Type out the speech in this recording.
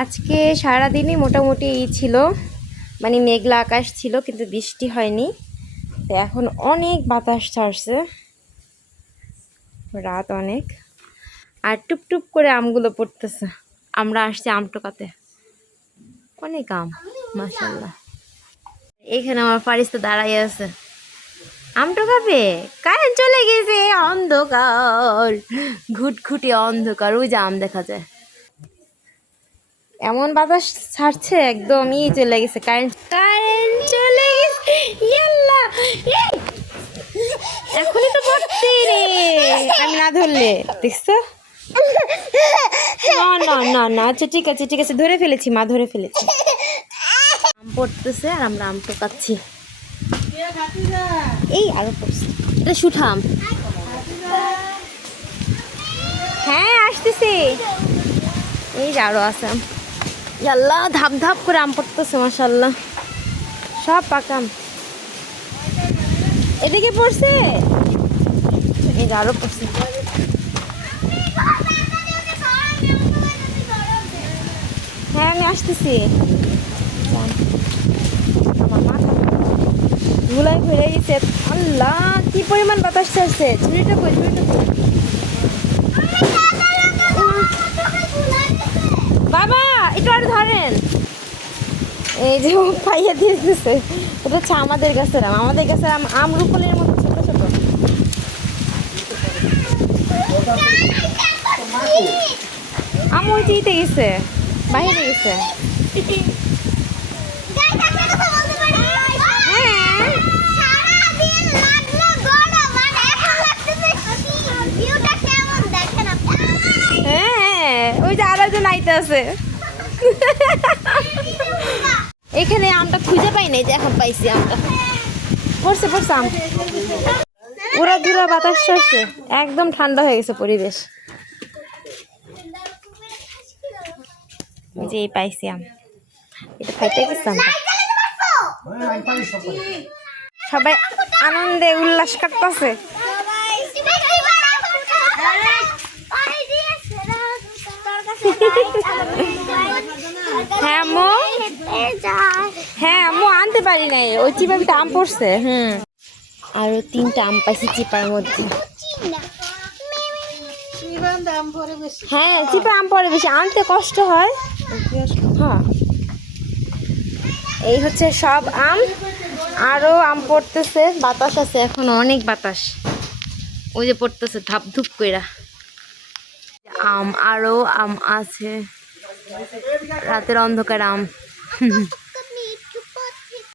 আজকে সারাদিনই মোটামুটি ছিল, মানে মেঘলা আকাশ ছিল কিন্তু বৃষ্টি হয়নি। তো এখন অনেক বাতাস ছাড়ছে, রাত অনেক, আর টুপটুপ করে আমগুলো পড়তেছে। আমরা আসছি আম টোকাতে, অনেক আম মাশাআল্লাহ। এইখানে আমার ফারিস্তা দাঁড়াই আছে, আম টোকাবে। কারেন্ট চলে গেছে, অন্ধকার, ঘুটঘুটে অন্ধকার, ওই যে আম দেখা যায়। এমন বাতাস ছাড়ছে, একদমই চলে গেছে কারেন্ট, কারেন্ট চলে গেছে। ইয়াল্লা, এখনই তো পড়তে রে, আমি না ধরলে, দেখছো? না না না না, আচ্ছা ঠিক আছে ঠিক আছে, ধরে ফেলেছি, মা ধরে ফেলেছি। আম পড়তেছে আর আমরা আম টোকাচ্ছি। এই আরো পড়ছে, এটা সুঠাম। হ্যাঁ আসতেছি, এই যে আরো আছে আম। আল্লাহ, ধাপ ধাপ করে আম পড়তেছে মাশাআল্লাহ, সব পাকা আম। এদিকে পড়ছে, এই যে আরো পড়ছে। হ্যাঁ আমি আসতেছি। আমার মাথা ধুলাই ভরে গেছে। আল্লাহ, কি পরিমাণ বাতাস ছাড়ছে। ঝুড়িটা কই, ঝুড়িটা কই? বাবা একটু আর ধরেন। এই যে পাইয়া দিয়ে দিতেছে, ওটা হচ্ছে আমাদের গাছের আম। আমাদের গাছের আম আমরুপলের মতো ছোট ছোট। আম ওই দিতে গেছে, বাইরে গেছে। হ্যাঁ ওই যে আরেকজন আইতে আছে। এখানে আমটা খুঁজে পাই নাই, যে এখন পাইছি আমটা। পড়ছে পড়ছে আম, উড়া ধুরা বাতাস ছাড়ছে, একদম ঠান্ডা হয়ে গেছে পরিবেশ। যে পাইছি আম, এটা খাইতে গেছে আমটা। সবাই আনন্দে উল্লাস করতেছে। হ্যাঁ আম্মু, হ্যাঁ আম্মু আনতে পারি নাই, ওই চিপাবিতে আম পড়ছে। আরো 3টা আম পাইছি চিপার মধ্যে। হ্যাঁ চিপা আম পরে বেশি, আনতে কষ্ট হয়। হ্যাঁ এই হচ্ছে সব আম, আরো আম পড়তেছে, বাতাস আছে এখন, অনেক বাতাস। ওই যে পড়তেছে ধাপ ধুপ কইরা আম, আরো আম আছে, রাতের অন্ধকার আম।